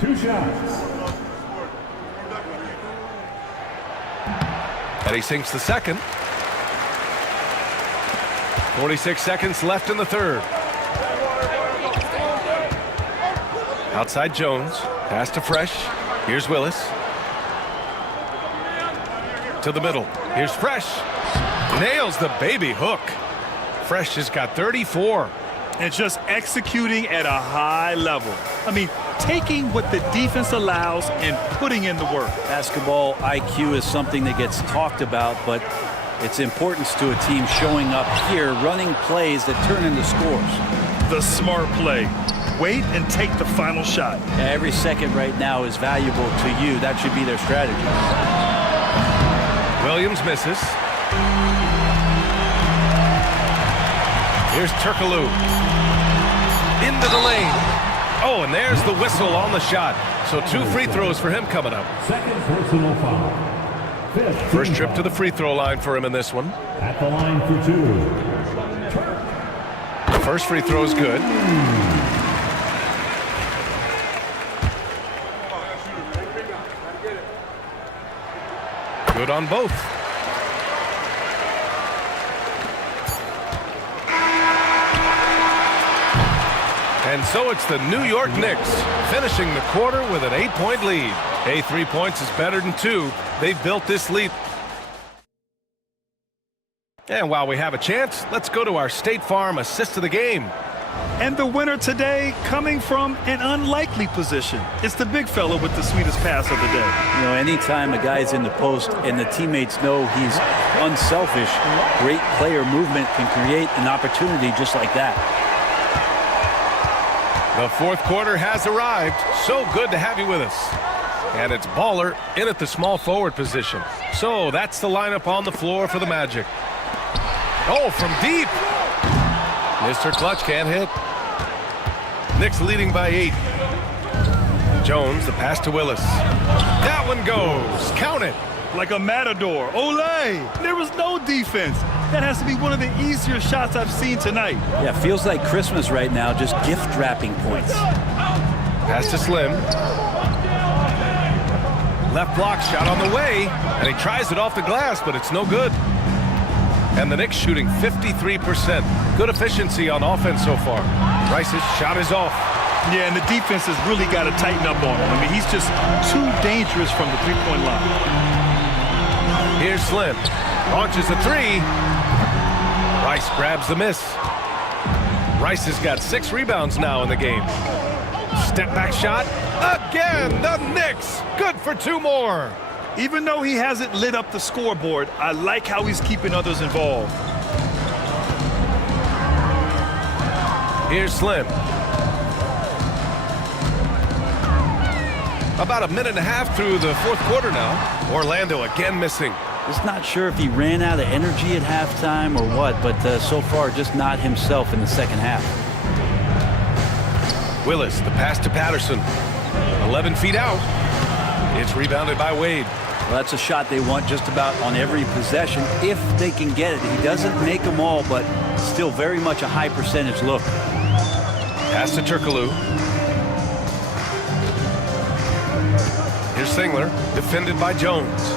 2 shots. And he sinks the second. 46 seconds left in the third. Outside Jones. Pass to Fresh. Here's Willis. To the middle. Here's Fresh. Nails the baby hook. Fresh has got 34. And just executing at a high level. I mean, taking what the defense allows and putting in the work. Basketball IQ is something that gets talked about, but its importance to a team showing up here, running plays that turn into scores. The smart play. Wait and take the final shot. Every second right now is valuable to you. That should be their strategy. Williams misses. Here's Turkoglu. Into the lane. Oh, and there's the whistle on the shot. So 2 free throws for him coming up. Second personal foul. Fifth First team trip to the free throw line for him in this one. foul. At the line for 2. The first free throw is good. Good on both. And so it's the New York Knicks finishing the quarter with an 8-point lead. Hey, 3 points is better than 2. They've built this lead. And while we have a chance, let's go to our State Farm assist of the game. And the winner today coming from an unlikely position. It's the big fella with the sweetest pass of the day. You know, anytime a guy's in the post and the teammates know he's unselfish, great player movement can create an opportunity just like that. The fourth quarter has arrived. So good to have you with us. And it's Baller in at the small forward position. So that's the lineup on the floor for the Magic. Oh, from deep. Mr. Clutch can't hit. Knicks leading by 8. Jones, the pass to Willis. That one goes. Count it. Like a matador. Olay! There was no defense. That has to be one of the easier shots I've seen tonight. Yeah, feels like Christmas right now, just gift wrapping points. Pass to Slim. Left block shot on the way, and he tries it off the glass, but it's no good. And the Knicks shooting 53%. Good efficiency on offense so far. Rice's shot is off. Yeah, and the defense has really got to tighten up on him. I mean, he's just too dangerous from the three-point line. Here's Slim. Launches a 3. Rice grabs the miss. Rice has got 6 rebounds now in the game. Step back shot. Again, the Knicks. Good for 2 more. Even though he hasn't lit up the scoreboard, I like how he's keeping others involved. Here's Slim. About a minute and a half through the fourth quarter now. Orlando again missing. Just not sure if he ran out of energy at halftime or what, but so far just not himself in the second half. Willis, the pass to Patterson. 11 feet out. It's rebounded by Wade. Well, that's a shot they want just about on every possession if they can get it. He doesn't make them all, but still very much a high percentage look. Pass to Turkoglu. Here's Singler, defended by Jones.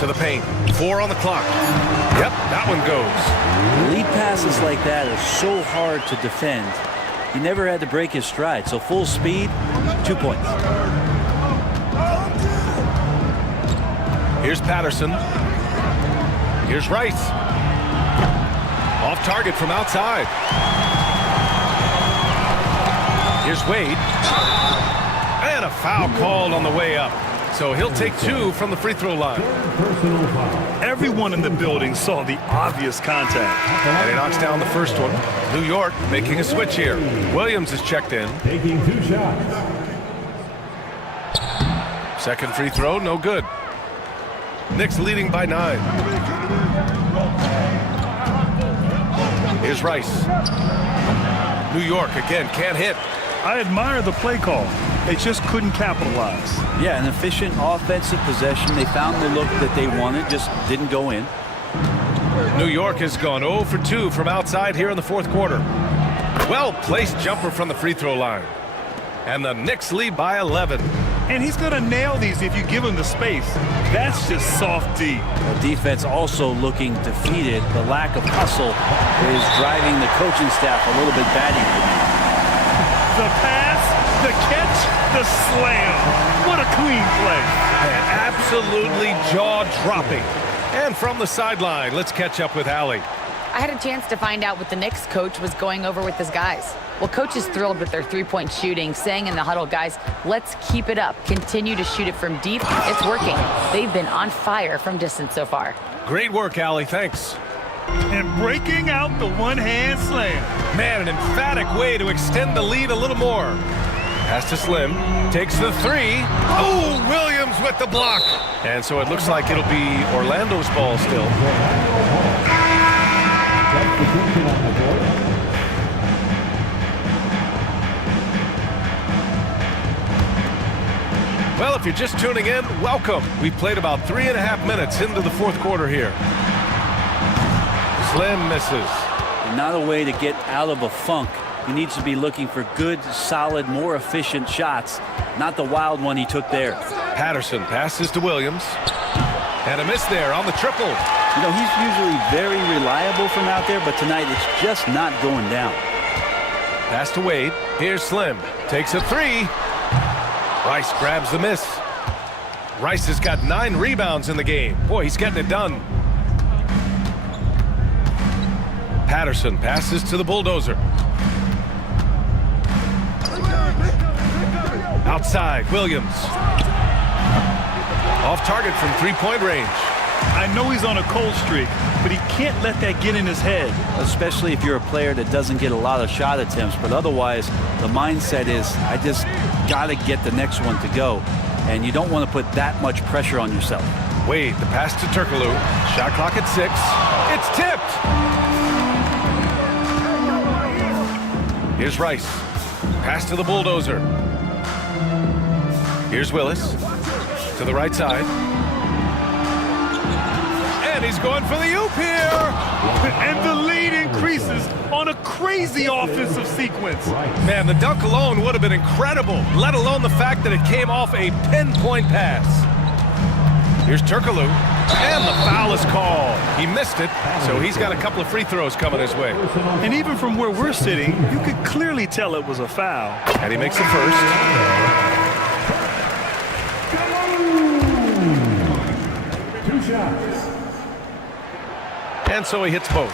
To the paint. 4 on the clock. Yep, that one goes. Lead passes like that are so hard to defend. He never had to break his stride, so full speed, 2 points. Here's Patterson. Here's Rice. Off target from outside. Here's Wade. And a foul called on the way up. So he'll take 2 from the free throw line. Personal foul. Everyone in the building saw the obvious contact. And he knocks down the first one. New York making a switch here. Williams is checked in. Taking 2 shots. Second free throw, no good. Knicks leading by 9. Here's Rice. New York again can't hit. I admire the play call. They just couldn't capitalize. Yeah, an efficient offensive possession. They found the look that they wanted, just didn't go in. New York has gone 0 for 2 from outside here in the fourth quarter. Well-placed jumper from the free throw line. And the Knicks lead by 11. And he's going to nail these if you give him the space. That's just soft D. The defense also looking defeated. The lack of hustle is driving the coaching staff a little bit batty. The pass, the catch, the slam. What a clean play. And absolutely jaw-dropping. And from the sideline, let's catch up with Allie. I had a chance to find out what the Knicks coach was going over with his guys. Well, coach is thrilled with their three-point shooting, saying in the huddle, guys, let's keep it up. Continue to shoot it from deep. It's working. They've been on fire from distance so far. Great work, Allie. Thanks. And breaking out the one-hand slam. Man, an emphatic way to extend the lead a little more. Pass to Slim. Takes the 3. Oh, Williams with the block. And so it looks like it'll be Orlando's ball still. Substitution on the board. Well, if you're just tuning in, welcome. We've played about 3.5 minutes into the fourth quarter here. Slim misses. Not a way to get out of a funk. He needs to be looking for good, solid, more efficient shots, not the wild one he took there. Patterson passes to Williams. And a miss there on the triple. You know, he's usually very reliable from out there, but tonight it's just not going down. Pass to Wade. Here's Slim. Takes a 3. Rice grabs the miss. Rice has got 9 rebounds in the game. Boy, he's getting it done. Patterson passes to the bulldozer. Outside, Williams. Off target from three-point range. I know he's on a cold streak, but he can't let that get in his head. Especially if you're a player that doesn't get a lot of shot attempts, but otherwise the mindset is I just got to get the next one to go, and you don't want to put that much pressure on yourself. Wade, the pass to Turkoglu. Shot clock at 6. It's tipped. Here's Rice. Pass to the bulldozer. Here's Willis to the right side. And he's going for the oop here. And the lead increases on a crazy offensive sequence. Man, the dunk alone would have been incredible, let alone the fact that it came off a pinpoint pass. Here's Turkoglu, and the foul is called. He missed it, so he's got a couple of free throws coming his way. And even from where we're sitting, you could clearly tell it was a foul. And he makes the first. 2 shots. And so he hits both.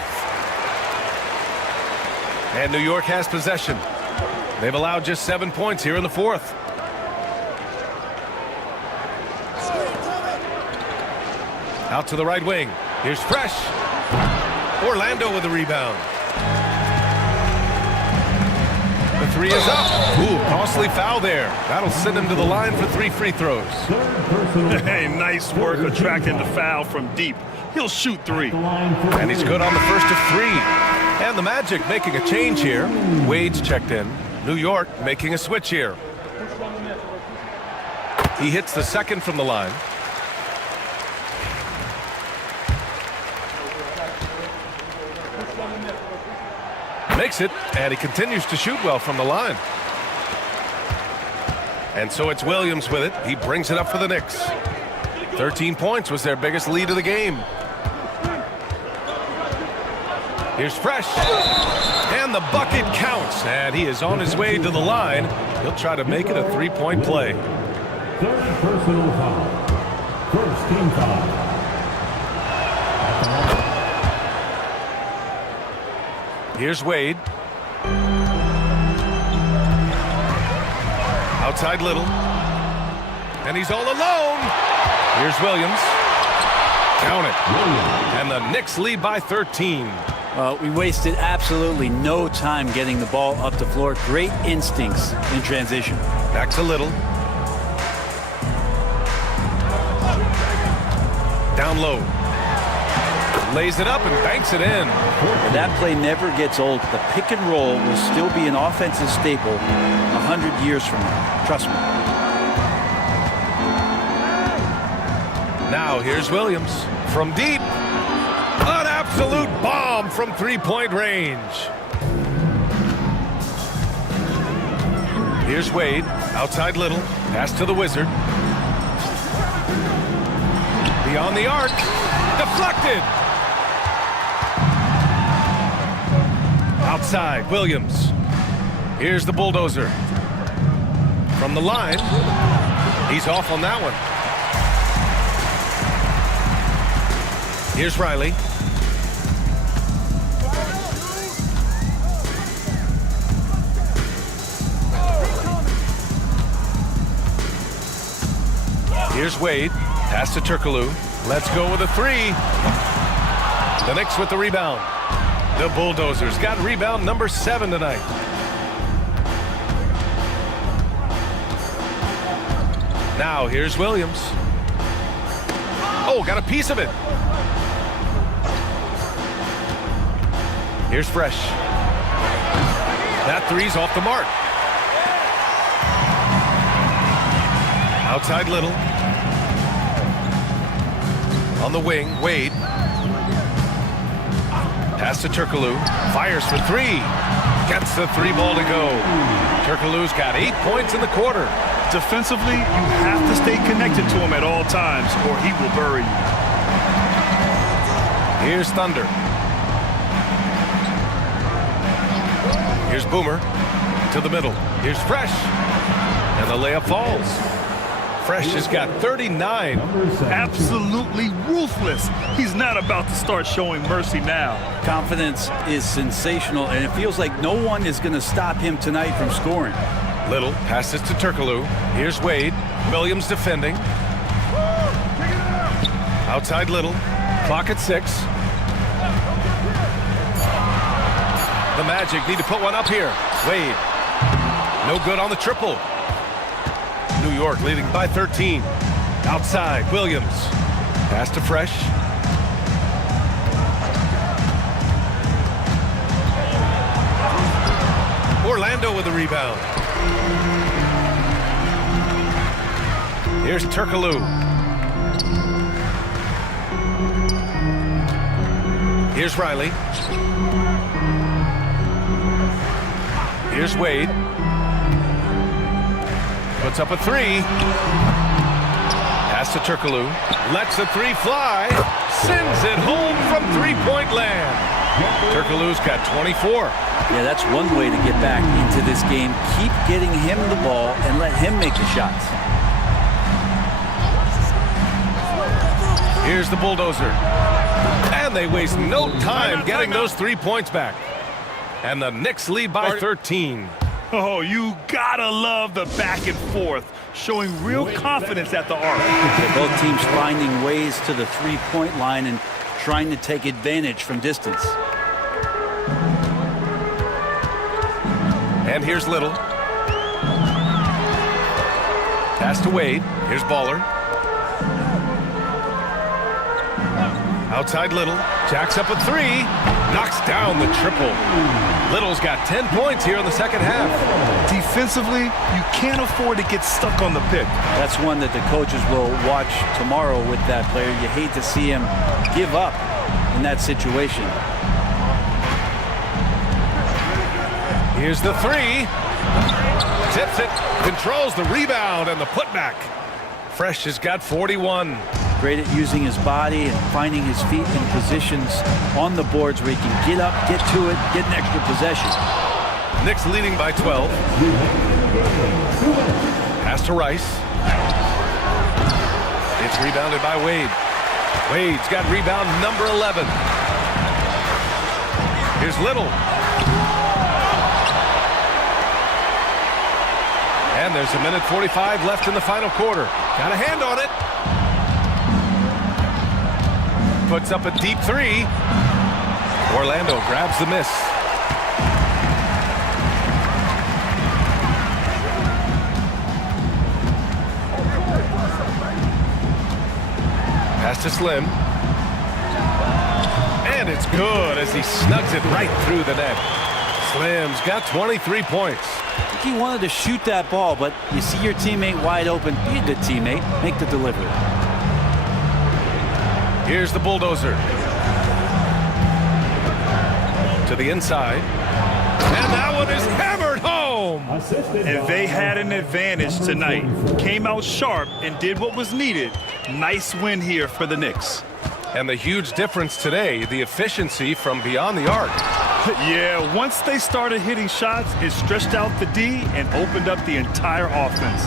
And New York has possession. They've allowed just 7 points here in the fourth. Out to the right wing. Here's Fresh. Orlando with the rebound. The 3 is up. Ooh, costly foul there. That'll send him to the line for 3 free throws. Hey, nice work attracting the foul from deep. He'll shoot 3. And he's good on the first of 3. And the Magic making a change here. Wade's checked in. New York making a switch here. He hits the second from the line. Makes it, and he continues to shoot well from the line. And so it's Williams with it. He brings it up for the Knicks. 13 points was their biggest lead of the game. Here's Fresh. And the bucket counts. And he is on his way to the line. He'll try to make it a 3-point play. 3rd personal foul. First team foul. Here's Wade. Outside Little. and he's all alone. Here's Williams. Count it. And the Knicks lead by 13. We wasted absolutely no time getting the ball up the floor. Great instincts in transition. Back to Little. Down low. Lays it up and banks it in. That play never gets old. The pick and roll will still be an offensive staple 100 years from now. Trust me. Now here's Williams from deep. An absolute bomb from three-point range. Here's Wade. Outside Little. Pass to the Wizard. Beyond the arc. Deflected. Outside, Williams. Here's the bulldozer. From the line. He's off on that one. Here's Riley. Here's Wade. Pass to Turkoglu. Let's go with a three. The Knicks with the rebound. The Bulldozers got rebound number 7 tonight. Now here's Williams. Oh, got a piece of it. Here's Fresh. That three's off the mark. Outside Little. On the wing, Wade. Pass to Turkoglu. Fires for three. Gets the three ball to go. Turkoglu's got 8 points in the quarter. Defensively, you have to stay connected to him at all times or he will bury you. Here's Thunder. Here's Boomer. To the middle. Here's Fresh. And the layup falls. Fresh has got 39. Absolutely ruthless. He's not about to start showing mercy now. Confidence is sensational, and it feels like no one is going to stop him tonight from scoring. Little passes to Turkoglu. Here's Wade. Williams defending. Outside Little. Clock at 6. The Magic need to put one up here. Wade. No good on the triple. New York leading by 13. Outside, Williams. Pass to Fresh. Orlando with the rebound. Here's Turkoglu. Here's Riley. Here's Wade. Puts up a three. Pass to Turkoglu. Lets the three fly. Sends it home from three-point land. Turkoglu's got 24. Yeah, that's one way to get back into this game. Keep getting him the ball and let him make the shots. Here's the bulldozer. And they waste no time getting those 3 points back. And the Knicks lead by 13. Oh, you gotta love the back and forth, showing real confidence at the arc. Both teams finding ways to the three-point line and trying to take advantage from distance. And here's Little. Pass to Wade. Here's Baller. Outside Little. Jacks up a three. Knocks down the triple. Little's got 10 points here in the second half. Defensively, you can't afford to get stuck on the pick. That's one that the coaches will watch tomorrow with that player. You hate to see him give up in that situation. Here's the three. Tips it. Controls the rebound and the putback. Fresh has got 41. Great at using his body and finding his feet in positions on the boards where he can get up, get to it, get an extra possession. Knicks leading by 12. Pass to Rice. It's rebounded by Wade. Wade's got rebound number 11. Here's Little. And there's 1:45 left in the final quarter. Got a hand on it. Puts up a deep three. Orlando grabs the miss. Pass to Slim. And it's good as he snugs it right through the net. Slim's got 23 points. He wanted to shoot that ball, but you see your teammate wide open. Be a good teammate. Make the delivery. Here's the bulldozer. To the inside. And that one is hammered home. And they had an advantage tonight. Came out sharp and did what was needed. Nice win here for the Knicks. And the huge difference today, the efficiency from beyond the arc. Yeah, once they started hitting shots, it stretched out the D and opened up the entire offense.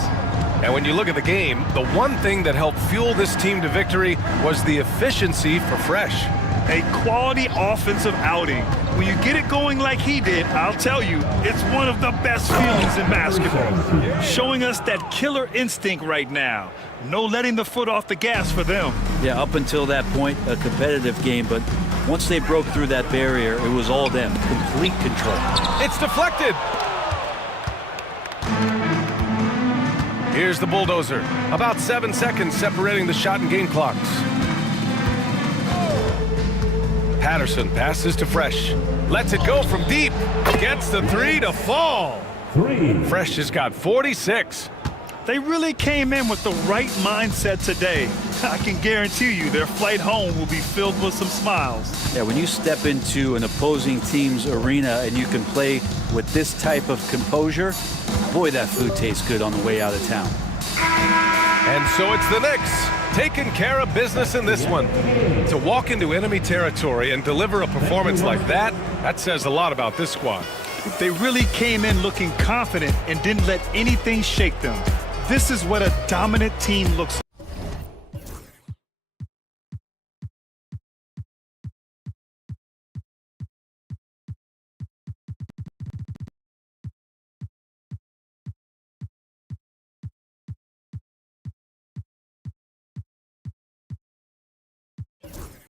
And when you look at the game, the one thing that helped fuel this team to victory was the efficiency for Fresh. A quality offensive outing. When you get it going like he did, I'll tell you, it's one of the best feelings in basketball. Showing us that killer instinct right now. No letting the foot off the gas for them. Yeah, up until that point, a competitive game, but once they broke through that barrier, it was all them. Complete control. It's deflected. Here's the bulldozer. About 7 seconds separating the shot and game clocks. Patterson passes to Fresh. Lets it go from deep. Gets the three to fall. Fresh has got 46. They really came in with the right mindset today. I can guarantee you their flight home will be filled with some smiles. Yeah, when you step into an opposing team's arena and you can play with this type of composure, boy, that food tastes good on the way out of town. And so it's the Knicks taking care of business in this one. To walk into enemy territory and deliver a performance like that, that says a lot about this squad. They really came in looking confident and didn't let anything shake them. This is what a dominant team looks like.